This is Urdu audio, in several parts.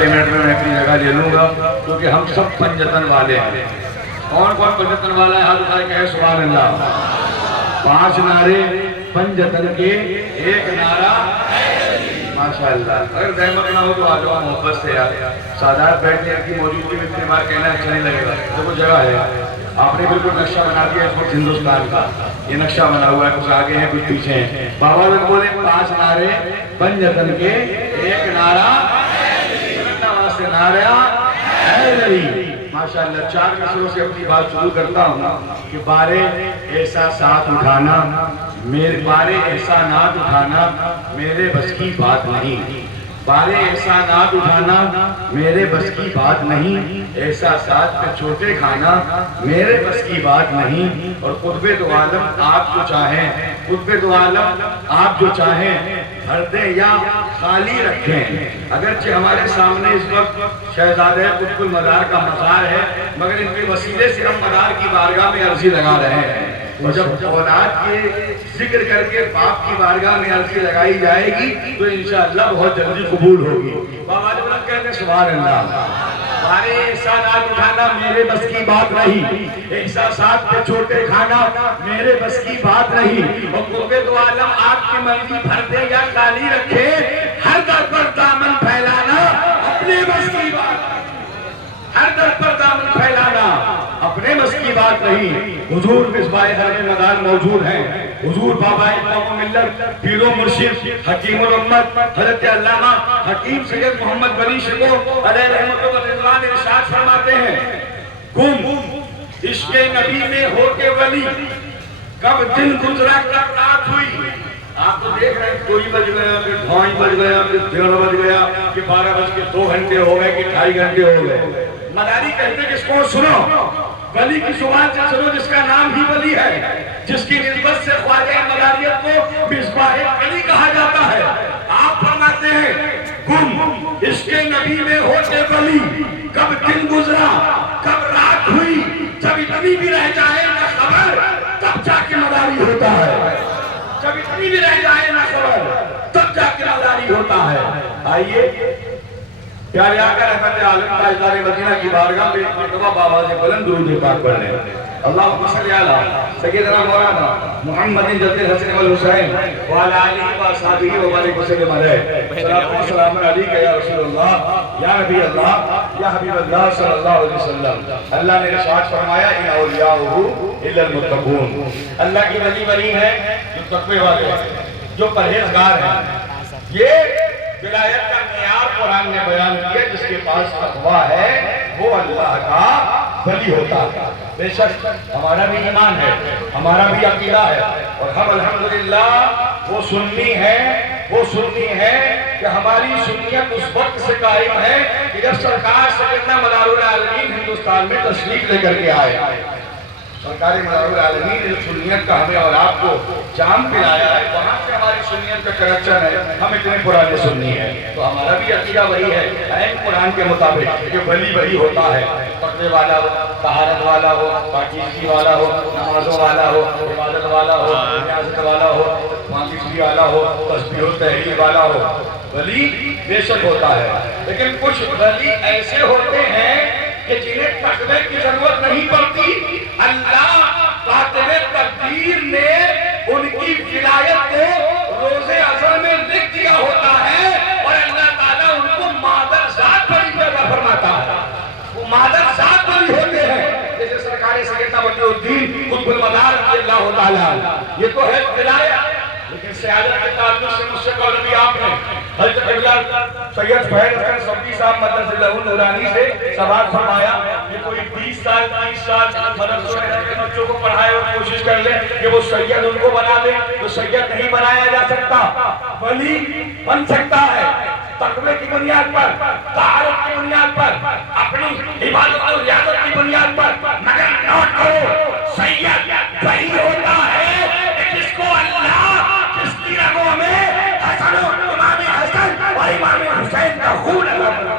منٹ میں اپنی جگہ لے لوں گا کیونکہ ہم سب پنجتن والے ہیں. کون کون پنجتن والا ہے؟ ہاتھ اٹھائے کہے سبحان اللہ. 5 نعرے پنجتن کے، 1 نعرہ ماشاءاللہ. اگر زحمت نہ ہو تو آ جاؤ محبت سے یار. سادات بیٹھنے کی موجودگی میں اتنی بار کہنا اچھا نہیں لگے گا. دیکھو جگہ ہے، آپ نے بالکل نقشہ بنا دیا اس وقت ہندوستان کا. یہ نقشہ بنا ہوا ہے، کچھ آگے ہیں کچھ پیچھے ہیں. بابا لوگ بولے 5 نعرے پنجتن کے، 1 نعرہ نعرہ حیدری. ماشاءاللہ 4 مصروں سے اپنی بات شروع کرتا ہوں کہ بارے ایسا ساتھ اٹھانا بارے احسانات اٹھانا میرے بس کی بات نہیں. بارے احسانات اٹھانا میرے بس کی بات نہیں. احساسات پہ چھوٹے کھانا میرے بس کی بات نہیں. اور قطب دو عالم آپ جو چاہیں، قطب دو عالم آپ جو چاہیں بھر دیں یا خالی رکھیں. اگرچہ ہمارے سامنے اس وقت شہزادہ قطب المدار کا مزار ہے، مگر ان کے وسیلے سے ہم مدار کی بارگاہ میں عرضی لگا رہے ہیں. اور جب اولاد کے ذکر کر کے باپ کی بارگاہ میں عرضی لگائی جائے گی تو انشاءاللہ بہت جلدی قبول ہوگی. بابا جو بلند کہتے ہیں سبحان اللہ. بارے احسانات اٹھانا میرے بس کی بات نہیں. احساسات پہ چھوٹے کھانا میرے بس کی بات نہیں. اور قطب دو عالم آپ کی مرضی بھر دے یا خالی رکھے، ہر در پر دامن پھیلانا اپنے بس کی بات. ہر در پر دامن پھیلانا اپنے بس کی بات نہیں. حضور مصباح حرم مدار موجود ہیں. حضور بابا قوم و ملت، پیر و مرشد، حکیم الامت حضرت علامہ حکیم سید محمد ولی شکو علیہ رحمت و رضوان ارشاد فرماتے ہیں، گم عشق نبی میں ہو کے ولی، کب دن گزرا کب رات ہوئی. آپ تو دیکھ رہے ہیں کوئی بج گیا، پھر 2 بج گیا، پھر 3 بج گیا، کہ 12 بج کے 2 گھنٹے ہو گئے کہ 2.5 گھنٹے ہو گئے. مداری کہتے ہیں کس کو سنو، ولی کی زبان سے سنو جس کا نام ہی ولی ہے، جس کی نسبت سے خواجہ مداریت کو مصباح ولی کہا جاتا ہے. آپ فرماتے ہیں گم عشق نبی میں ہوتے ولی، کب دن گزرا کب رات ہوئی، جب اتنی بھی رہ جائے نہ خبر تب جا کے مداری ہوتا ہے. جب اتنی بھی رہ جائے نہ خبر تب جا کے مداری ہوتا ہے. آئیے پیارے آقا رحمت عالم تاجدار مدینہ کی بارگاہ میں ایک مرتبہ بابا سے بلند درود پاک پڑھ لیں. اللہم صلی علی سیدنا مولانا محمد جد الحسن والحسین وعلی آلہ وصحبہ وبارک وسلم علیہ. صلاۃ و سلام علیک یا رسول اللہ یا نبی اللہ یا حبیب اللہ صلی اللہ علیہ وسلم. اللہ نے ارشاد فرمایا ان اولیاءہ الا المتقون. اللہ کی ولی ہے جو تقوی والے ہیں، جو پرہیزگار ہیں. یہ ولایت کا معیار قرآن نے بیان کیا، جس کے پاس تقویٰ ہے وہ اللہ کا ولی ہوتا ہے. بے شک ہمارا بھی ایمان ہے، ہمارا بھی عقیدہ ہے، اور ہم الحمدللہ وہ سنی ہے کہ ہماری سنیت اس وقت سے قائم ہے کہ جب سرکار سیدنا مدار العالمین ہندوستان میں تشریف لے کر کے آئے. سرکار مدار العالمین نے سنیت کا ہمیں اور آپ کو جام پلایا ہے، وہاں سے ہماری سنیت کا کنیکشن ہے. ہم اتنے پرانے سنی ہیں تو ہمارا بھی عقیدہ وہی ہے عین قرآن کے مطابق کہ ولی وہی ہوتا ہے. تقوی والا ہو، طہارت والا ہو، پاکیزگی والا ہو، نمازوں والا ہو، عبادت والا ہو، نیازت والا ہو، پاکیزگی والا ہو، تسبیح و تحلیل والا ہو. ولی بے شک ہوتا ہے، لیکن کچھ ولی ایسے ہوتے ہیں کہ جنہیں تقوی کی ضرورت نہیں پڑتی. اللہ کاتب تقدیر نے ان کی ولایت کو روز ازل میں لکھ دیا ہوتا ہے، اور اللہ تعالیٰ ان کو مادر ذات پر پیدا فرماتا ہے. وہ مادر ذات پر ہی ہوتے ہیں، جیسے سرکار سیدنا ولی الدین قطب المدار رضی اللہ تعالیٰ. یہ تو ہے ولایت. لیکن سیادت کے تعلق سے مجھ سے قول بھی آپ نے حضرت قبلہ سید فہد حسن صفدی صاحب مدرس اللہ نورانی سے سوال فرمایا کہ کوئی 20 سال 30 سال مدرسوں میں کے بچوں کو پڑھائے اور کوشش کر لیں کہ وہ سید ان کو بنا دیں، تو سید نہیں بنایا جا سکتا. ولی بن سکتا ہے تقوی کی بنیاد پر، طہارت کی بنیاد پر، اپنی عبادت اور ریاضت کی بنیاد پر. مگر نوٹ کرو سید وہی ہوتا ہے جس کو اللہ جس کی رگوں میں حسن و امام حسن اور امام حسین کا خون ہے.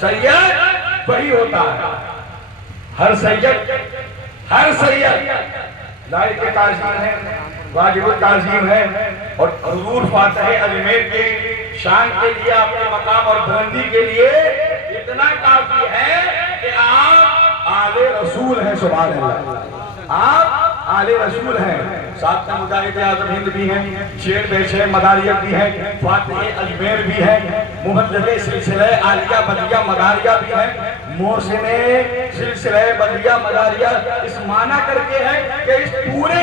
سید وہی ہوتا ہے. ہر سید لائق تعظیم ہے، واجب التعظیم ہے. اور حضور فاتح اجمیر کے شان کے لیے، اپنے مقام اور بلندی کے لیے اتنا کافی ہے کہ آپ آل رسول ہیں. سبحان اللہ، آپ آل رسول ہیں. ساتھ میں مجاہد اعظم ہند بھی ہیں، شیر بے شیر مداریت بھی ہیں، فاتح اجمیر بھی ہیں، مبلغ سلسلہ عالیہ بدیہ مداریہ بھی ہیں، محسن سلسلہ بدیہ مداریہ. اس معنی کر کے ہے کہ اس پورے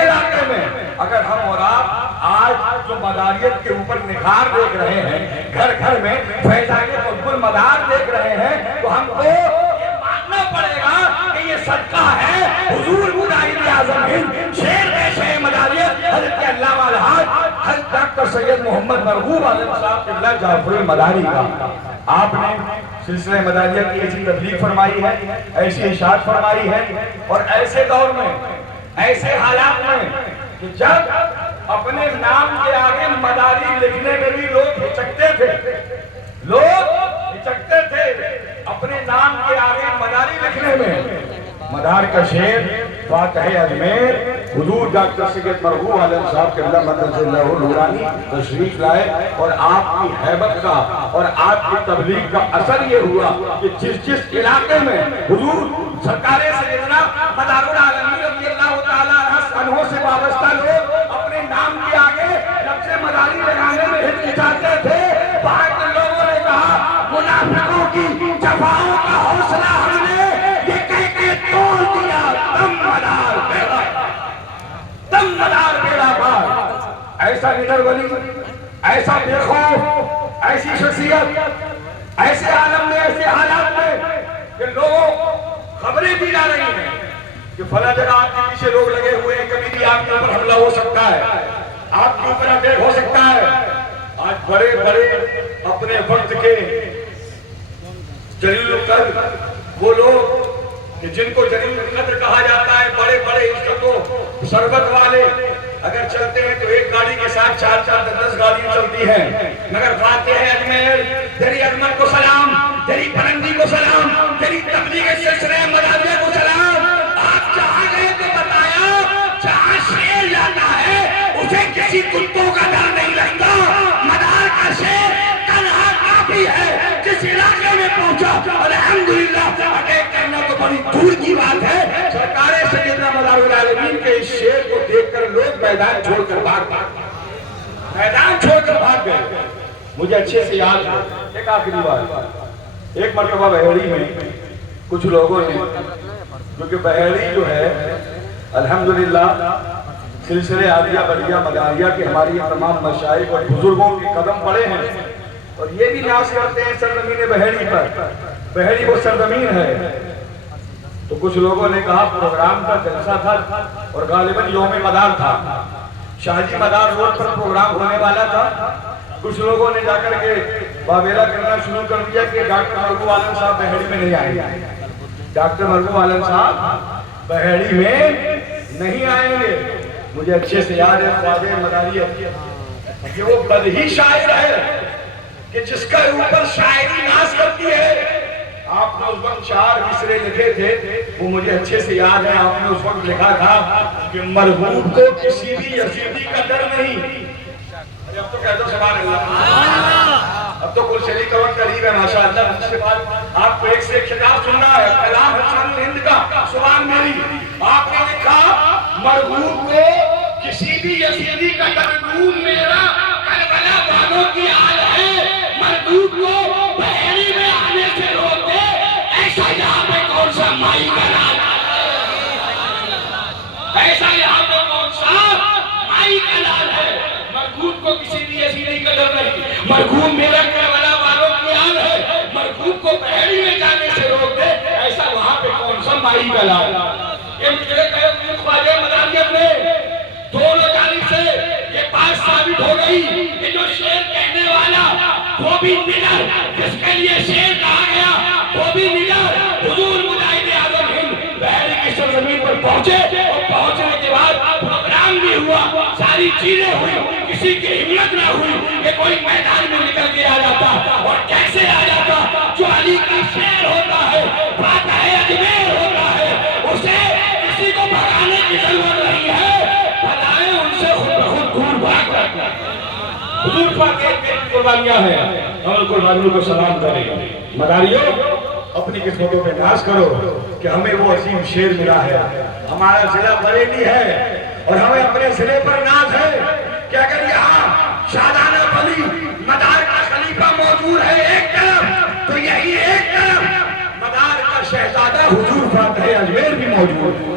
علاقے میں اگر ہم اور آپ آج جو مداریت کے اوپر نکھار دیکھ رہے ہیں، گھر گھر میں فیضان قطب المدار دیکھ رہے ہیں، تو ہم کو یہ ماننا پڑے گا کہ یہ صدقہ ہے حضور مجاہد اعظم ہند شیر بے شیر مداریت حضرت علامہ الحاج حضرت ڈاکٹر سید محمد مرغوب عالم صاحب قبلہ جعفر المداری کا. آپ نے سلسلہ مداریہ کی ایسی تبلیغ فرمائی ہے، ایسی ارشاد فرمائی ہے، اور ایسے دور میں، ایسے حالات میں کہ جب اپنے نام کے آگے مداری لکھنے میں بھی لوگ ہچکتے تھے، اپنے نام کے آگے مداری لکھنے میں. مدار کا شیر فاتح اجمیر حضور ڈاکٹر سید مرغوب عالم صاحب قبلہ مدرسہ اللہ نورانی تشریف لائے، اور آپ کی ہیبت کا اور آپ کی تبلیغ کا اثر یہ ہوا کہ جس علاقے میں حضور سرکار سیدنا مدار العالمین رضی اللہ تعالیٰ عنہ سے وابستہ لوگ اپنے نام کے آگے لفظ مداری لگانے میں ہچکچاتے تھے، وہاں کے لوگوں نے کہا منافقوں کی جفاؤں کا حوصلہ ہم نے یہ کہہ کے توڑ دیا، تم مدار بیڑا پار. ایسا لیڈر ولی، ایسا بے خوف، ایسی شخصیت ایسے عالم میں، ایسے حالات میں کہ لوگ خبریں بھی لا رہی ہیں کہ فلاں جگہ آپ کے پیچھے لوگ لگے ہوئے ہیں، کبھی بھی آپ کے اوپر حملہ ہو سکتا ہے، آپ کے اوپر اٹیک ہو سکتا ہے. آج بڑے بڑے اپنے وقت کے جلیل القدر وہ لوگ کہ جن کو جلیل القدر کہا جاتا ہے، بڑے بڑے عزتوں ثروت والے، اگر چلتے ہیں تو ایک گاڑی کے ساتھ 4-4-10 گاڑیاں چلتی ہیں، مگر فاتح اجمیر تیری عظمت کو سلام، تیری بلندی کو سلام، تیری تبلیغ سلسلہ مداریہ کو سلام. آپ جہاں گئے تو بتایا جہاں شیر جاتا ہے اسے کسی کتوں کا ڈر نہیں لگتا. مدار کا شیر تنہا کافی ہے، جس علاقے میں پہنچا الحمدللہ اٹیک کرنا تو بڑی دور کی بات ہے. سرکار سیدنا مدار العالمین کے اس شیر کو دیکھ کر لوگ میدان چھوڑ کر بھاگ گئے. مجھے اچھے سے یاد ہے ایک آخری بات، ایک مرتبہ بحیری میں کچھ لوگوں نے، کیونکہ بحیری جو ہے الحمدللہ سلسلے عالیہ بدیہ مداریہ کے ہماری تمام مشائخ اور بزرگوں کے قدم پڑے ہیں، اور یہ بھی ناز کرتے ہیں سرزمین بحیری پر. بحیری وہ سرزمین ہے. تو کچھ لوگوں نے کہا پروگرام کا جلسہ تھا اور غالباً یوم مدار تھا، شاہجی مدار روڈ پر پروگرام ہونے والا تھا. کچھ لوگوں نے جا کر کے بابیلا کرنا شروع کر دیا کہ ڈاکٹر مرغوب عالم صاحب بحیری میں نہیں آئیں گے، ڈاکٹر مرغوب عالم صاحب بحیری میں نہیں آئیں گے. مجھے اچھے سے یاد ہے خواجہ مداریت کہ وہ بدہی شاعر ہے کہ جس کا اوپر شاعری ناز کرتی ہے. آپ نے اس وقت 4 مصرے لکھے تھے، وہ مجھے اچھے سے یاد ہے. آپ نے اس وقت لکھا تھا کہ مرغوب کو کسی بھی یزیدی کا ڈر نہیں. اب تو کہہ دو سبحان اللہ، اب تو کل شریک کا وقت قریب ہے ماشاءاللہ. اس کے بعد آپ کو ایک سے ایک خطاب سننا ہے، کلام حسن ہند کا سبحان میری. آپ نے لکھا مرغوب کو کسی بھی یزیدی کا ڈر، مرغوب میرا کربلا والوں کی آل ہے. مرغوب کو بحیری میں آنے سے روک دے، ایسا یہاں پہ کون سا مائی کا لال ہے، ایسا یہاں پہ کون سا مائی کا لال ہے. مرغوب کو کسی بھی یزیدی کا ڈر نہیں، مرغوب میرا کربلا والوں کی آل ہے. مرغوب کو بحیری میں جانے سے روک دے، ایسا وہاں پہ کون سا مائی کا لال. یہ مجھے کہے خواجہ مداریت میں دونوں جانب سے یہ بات ثابت ہو گئی کہ جو شیر کہنے والا وہ بھی نڈر، جس کے لیے شیر کہا گیا وہ بھی نڈر. حضور مجاہد اعظم ہند بحیری کی سرزمین پر پہنچے، اور پہنچنے کے بعد پروگرام بھی ہوا، ساری چیزیں ہوئی. کسی کی ہمت نہ ہوئی کہ کوئی میدان میں نکل کے آ جاتا. اور کیسے آ جاتا؟ جو علی کا شیر ہوتا ہے، فاتح اجمیر ہوتا ہے، اسے کسی کو بھگانے کی ضرورت نہیں ہے، بھگائے ان سے خود بخود دور بھاگ جاتا ہے. قربانیاں ہیں، ہم ان قربانیوں کو سلام کریں۔ مداریوں اپنی قسمتوں پہ ناز کرو کہ ہمیں وہ عظیم شیر ملا ہے، ہمارا ضلع بریلی ہے اور ہمیں اپنے ضلع پر ناز ہے کہ اگر یہاں شاہجہاں ولی مدار کا خلیفہ موجود ہے ایک طرف، تو یہی ایک طرف مدار کا شہزادہ حضور فاتح اجمیر بھی موجود ہے۔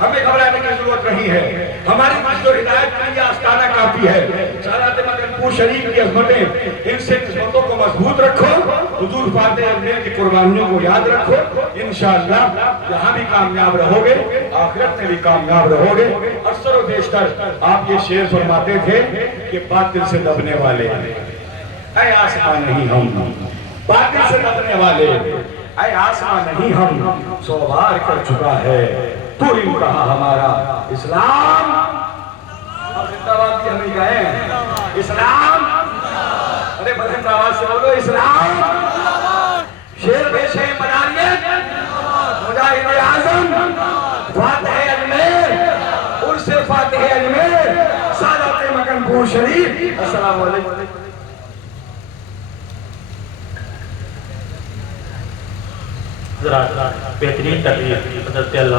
ہمیں گھبرانے کی ضرورت نہیں ہے، ہماری مجد و ہدایت کے لیے آستانہ کافی ہے۔ سادات مدن پور شریف کی عظمتیں، ان سے قسمتوں کو مضبوط رکھو، حضور فاتح اجمیر کی قربانیوں کو یاد رکھو، انشاءاللہ یہاں بھی کامیاب رہو گے، آخرت میں بھی کامیاب رہو گے۔ اکثر و بیشتر آپ یہ شعر فرماتے تھے کہ باطل سے دبنے والے اے آسمان نہیں ہم، باطل سے دبنے والے اے آسمان نہیں ہم، سو بار کر چکا ہے تو کہا ہمارا اسلام۔ اب زندہ باد کی ہمیں کہیں اسلام، ارے بلند آواز سے بولو اسلام، شیر پیش ہے مداریت، مجاہد اعظم فاتح اجمیر، عرس فاتح اجمیر، سادات مکن پور شریف۔ السلام علیکم۔ بہترین تقریر حضرت اللہ